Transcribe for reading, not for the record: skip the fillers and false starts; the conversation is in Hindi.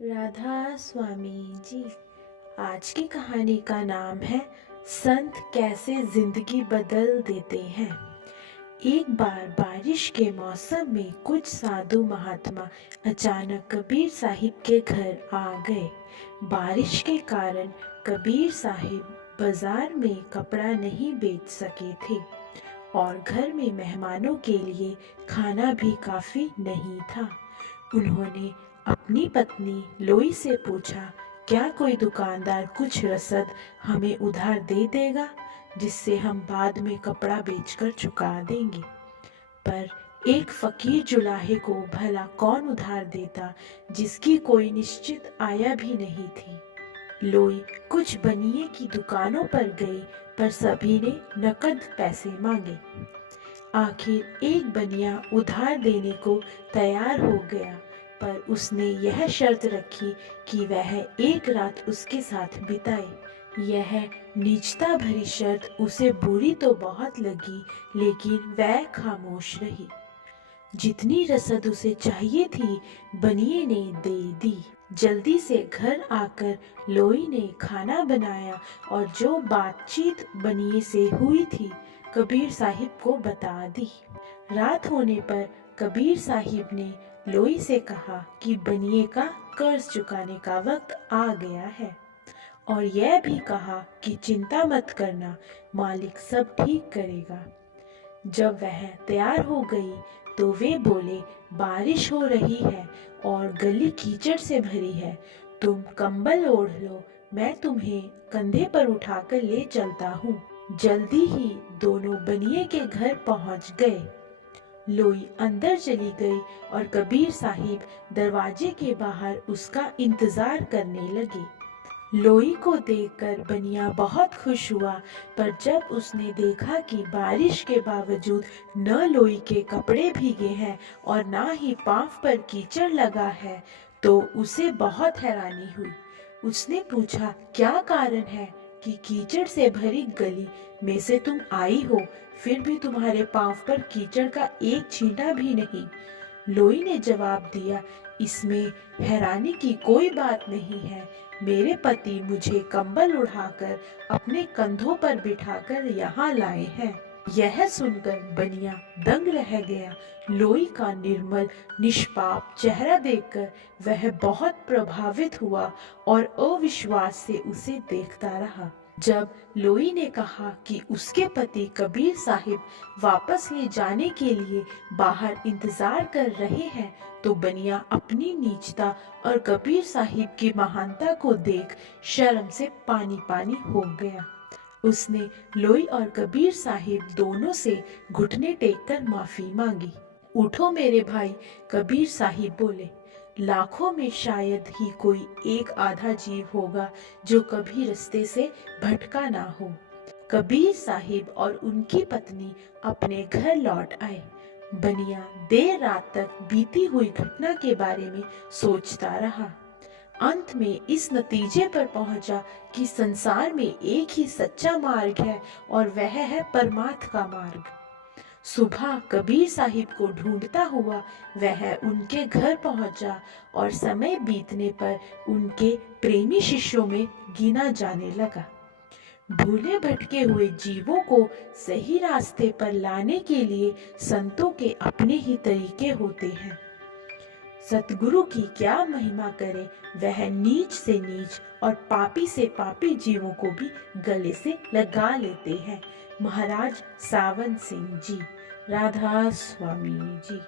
राधा स्वामी जी। आज की कहानी का नाम है संत कैसे जिंदगी बदल देते हैं। एक बार बारिश के मौसम में कुछ साधु महात्मा अचानक कबीर साहिब के घर आ गए। बारिश के कारण कबीर साहिब बाजार में कपड़ा नहीं बेच सके थे और घर में मेहमानों के लिए खाना भी काफी नहीं था। उन्होंने अपनी पत्नी लोई से पूछा, क्या कोई दुकानदार कुछ रसद हमें उधार दे देगा जिससे हम बाद में कपड़ा बेचकर चुका देंगे। पर एक फकीर जुलाहे को भला कौन उधार देता जिसकी कोई निश्चित आय भी नहीं थी। लोई कुछ बनिए की दुकानों पर गई पर सभी ने नकद पैसे मांगे। आखिर एक बनिया उधार देने को तैयार हो गया, पर उसने यह शर्त रखी कि वह एक रात उसके साथ बिताए। यह नीचता भरी शर्त उसे बुरी तो बहुत लगी, लेकिन वह खामोश रही। जितनी रसद उसे चाहिए थी बनिए ने दे दी। जल्दी से घर आकर लोई ने खाना बनाया और जो बातचीत बनिए से हुई थी कबीर साहिब को बता दी। रात होने पर कबीर साहिब ने लोई से कहा कि बनिए का कर्ज चुकाने का वक्त आ गया है और यह भी कहा कि चिंता मत करना, मालिक सब ठीक करेगा। जब वह तैयार हो गई तो वे बोले, बारिश हो रही है और गली कीचड़ से भरी है, तुम कंबल ओढ़ लो, मैं तुम्हें कंधे पर उठाकर ले चलता हूँ। जल्दी ही दोनों बनिए के घर पहुँच गए। लोई अंदर चली गई और कबीर साहिब दरवाजे के बाहर उसका इंतजार करने लगे। लोई को देखकर बनिया बहुत खुश हुआ, पर जब उसने देखा कि बारिश के बावजूद न लोई के कपड़े भीगे हैं और ना ही पांव पर कीचड़ लगा है तो उसे बहुत हैरानी हुई। उसने पूछा, क्या कारण है कि कीचड़ से भरी गली में से तुम आई हो, फिर भी तुम्हारे पांव पर कीचड़ का एक छींटा भी नहीं। लोई ने जवाब दिया, इसमें हैरानी की कोई बात नहीं है। मेरे पति मुझे कंबल उड़ाकर अपने कंधों पर बिठाकर यहाँ लाए हैं। यह सुनकर बनिया दंग रह गया। लोई का निर्मल निष्पाप चेहरा देखकर वह बहुत प्रभावित हुआ और अविश्वास से उसे देखता रहा। जब लोई ने कहा कि उसके पति कबीर साहिब वापस ले जाने के लिए बाहर इंतजार कर रहे हैं, तो बनिया अपनी नीचता और कबीर साहिब की महानता को देख शर्म से पानी पानी हो गया। उसने लोई और कबीर साहिब दोनों से घुटने टेककर माफी मांगी। उठो मेरे भाई, कबीर साहिब बोले, लाखों में शायद ही कोई एक आधा जीव होगा जो कभी रास्ते से भटका ना हो। कबीर साहिब और उनकी पत्नी अपने घर लौट आए। बनिया देर रात तक बीती हुई घटना के बारे में सोचता रहा। अंत में इस नतीजे पर पहुंचा कि संसार में एक ही सच्चा मार्ग है और वह है परमार्थ का मार्ग। सुबह कबीर साहिब को ढूंढता हुआ वह उनके घर पहुंचा और समय बीतने पर उनके प्रेमी शिष्यों में गिना जाने लगा। भूले भटके हुए जीवों को सही रास्ते पर लाने के लिए संतों के अपने ही तरीके होते हैं। सतगुरु की क्या महिमा करे, वह नीच से नीच और पापी से पापी जीवों को भी गले से लगा लेते हैं। महाराज सावन सिंह जी। राधा स्वामी जी।